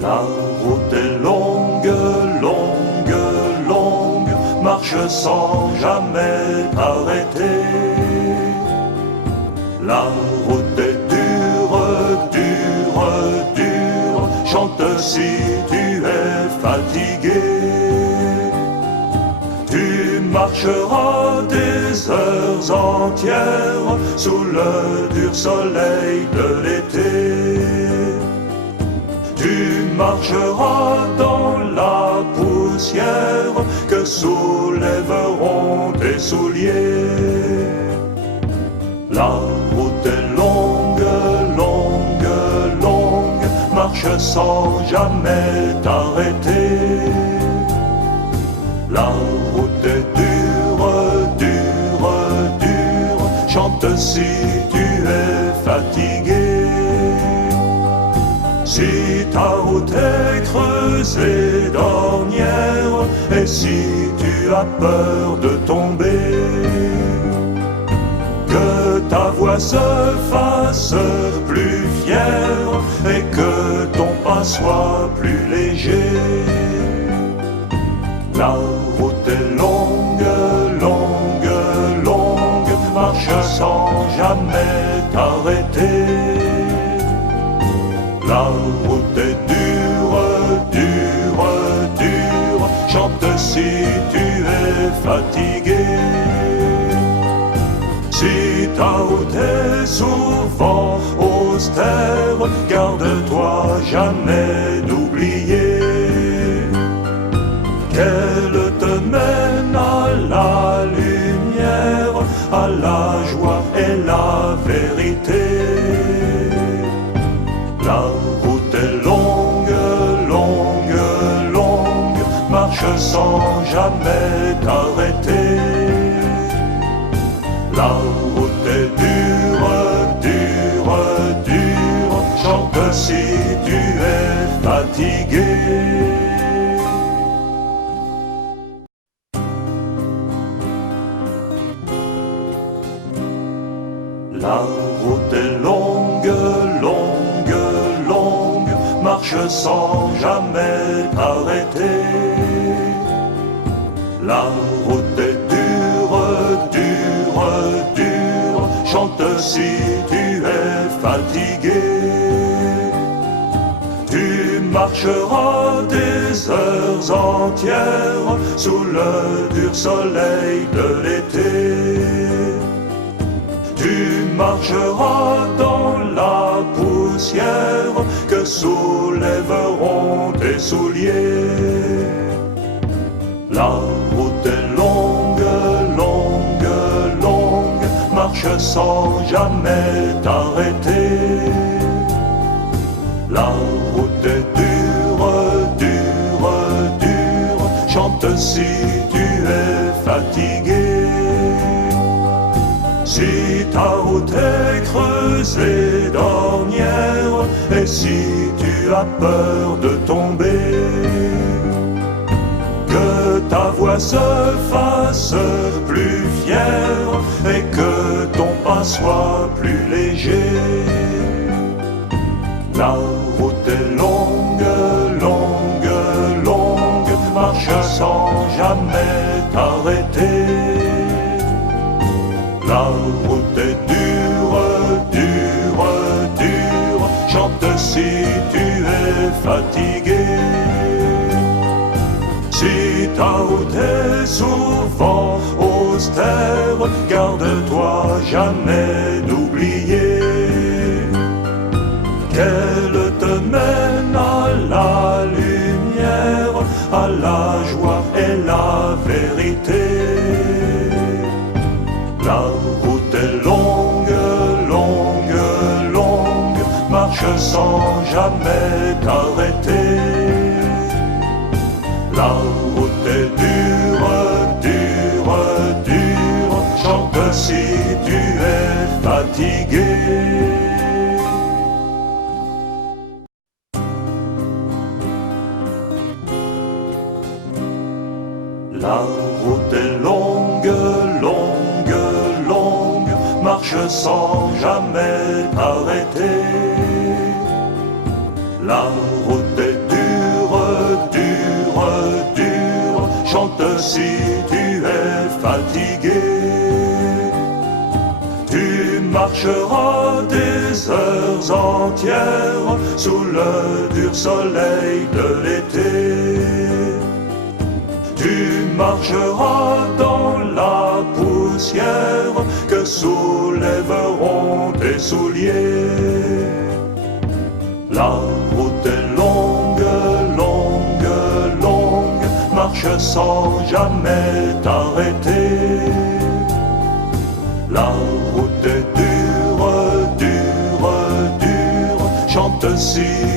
La route est longue, longue, longue, marche sans jamais t'arrêter. La route est dure, dure, dure, chante si tu es fatigué. Tu marcheras des heures entières sous le dur soleil de l'été. Tu marcheras dans la poussière que soulèveront tes souliers. La route est longue, longue, longue, marche sans jamais t'arrêter. La route est dure, dure, dure, chante si tu es fatigué. Si ta route est creusée d'ornières et si tu as peur de tomber, que ta voix se fasse plus fière et que ton pas soit plus léger. La route est longue, longue, longue, marche sans jamais t'arrêter. La route est dure, dure, dure, chante si tu es fatigué. Si ta route est souvent austère, garde-toi jamais d'oublier qu'elle te mène à la lumière, à la joie et la vérité. La route est longue, longue, longue, marche sans jamais t'arrêter. La route est dure, dure, dure, chante si tu es fatigué. La route est longue, longue, longue, marche sans jamais t'arrêter. La route est dure, dure, dure, chante si tu es fatigué. Tu marcheras des heures entières sous le dur soleil de l'été. Tu marcheras dans la poussière que soulèveront tes souliers. La route est longue, longue, longue, marche sans jamais t'arrêter. La route est dure, dure, dure, chante si tu es fatigué. Si ta route est creusée d'ornières et si tu as peur de tomber, que ta voix se fasse plus fière et que ton pas soit plus léger. La route est longue, longue, longue, marche sans jamais t'arrêter. La route est dure, dure, dure, chante si tu es fatigué. Si ta route est souvent austère, garde-toi jamais d'oublier qu'elle te mène à la lumière, à la joie et la vérité. La route est longue, longue, longue, marche sans jamais t'arrêter. La route est dure, dure, dure, chante si tu es fatigué. La route est longue, longue, longue, marche sans jamais t'arrêter. La route est dure. si tu es fatigué. Tu marcheras des heures entières sous le dur soleil de l'été. Tu marcheras dans la poussière que soulèveront tes souliers. La route est longue, longue, longue, marche sans jamais t'arrêter. La route est dure, dure, dure, chante si